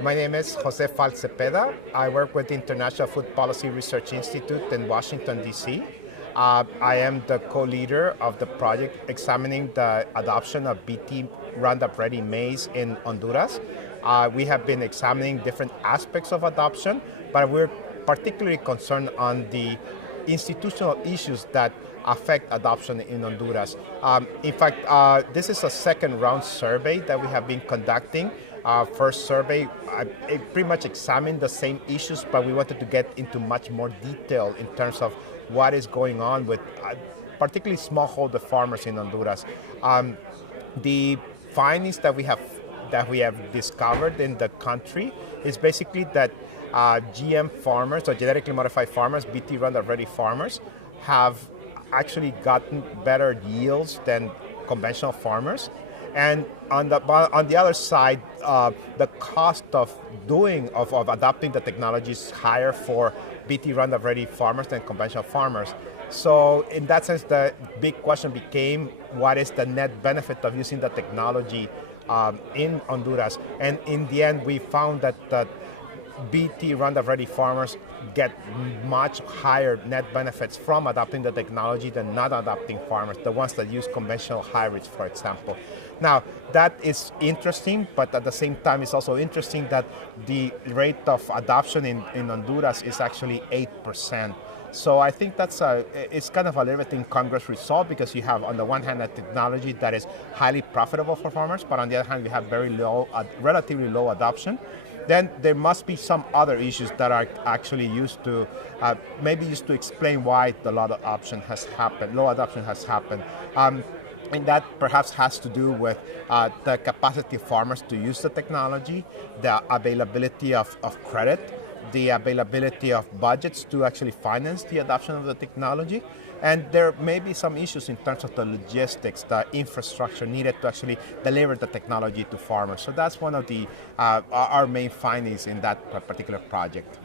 My name is Jose Falck-Zepeda. I work with the International Food Policy Research Institute in Washington, D.C. I am the co-leader of the project examining the adoption of BT Roundup Ready maize in Honduras. We have been examining different aspects of adoption, but we're particularly concerned on the institutional issues that affect adoption in Honduras. In fact, this is a second round survey that we have been conducting. First survey, it pretty much examined the same issues, but we wanted to get into much more detail in terms of what is going on with particularly smallholder farmers in Honduras. The findings that we have discovered in the country is basically that GM farmers, or genetically modified farmers, BT Roundup Ready farmers, have actually gotten better yields than conventional farmers. And on the other side, the cost of adopting the technology is higher for BT Roundup Ready farmers than conventional farmers. So in that sense, the big question became, what is the net benefit of using the technology in Honduras? And in the end, we found that BT Roundup Ready farmers get much higher net benefits from adopting the technology than not adopting farmers, the ones that use conventional hybrids, for example. Now, that is interesting, but at the same time, it's also interesting that the rate of adoption in Honduras is actually 8%. So I think it's kind of a little bit incongruous result, because you have, on the one hand, a technology that is highly profitable for farmers, but on the other hand, we have very low, relatively low adoption. Then there must be some other issues that are actually used to explain why the low adoption has happened. And that perhaps has to do with the capacity of farmers to use the technology, the availability of credit, the availability of budgets to actually finance the adoption of the technology. And there may be some issues in terms of the logistics, the infrastructure needed to actually deliver the technology to farmers. So that's one of our main findings in that particular project.